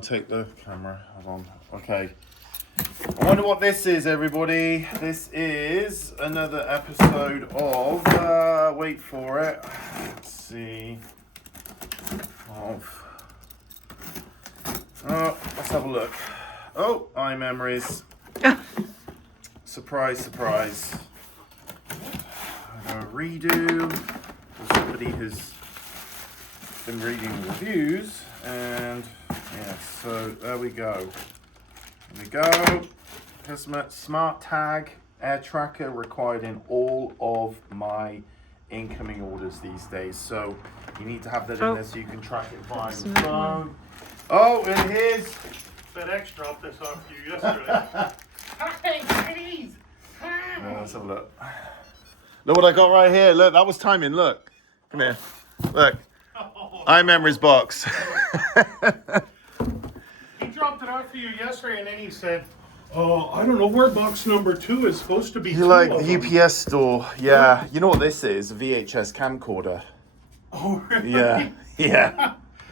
take the camera. Hold on. Okay. I wonder what this is, everybody. This is another episode of, wait for it. Let's see. Oh, let's have a look. Oh, iMemories. Surprise, surprise. I'm gonna redo. Somebody has been reading reviews, and yeah, so there we go. There we go. Customer smart tag air tracker required in all of my incoming orders these days. So you need to have that in there so you can track it via your phone. Oh, and here's FedEx dropped this off you yesterday. Hi, please. let's have a look. Look what I got right here. Look, that was timing. Look. Come here. Look. iMemories box. He dropped it off for you yesterday, and then he said, "Oh, I don't know where box number 2 is supposed to be." You like the UPS store? Yeah. You know what this is? A VHS camcorder. Oh, really? Yeah. Yeah.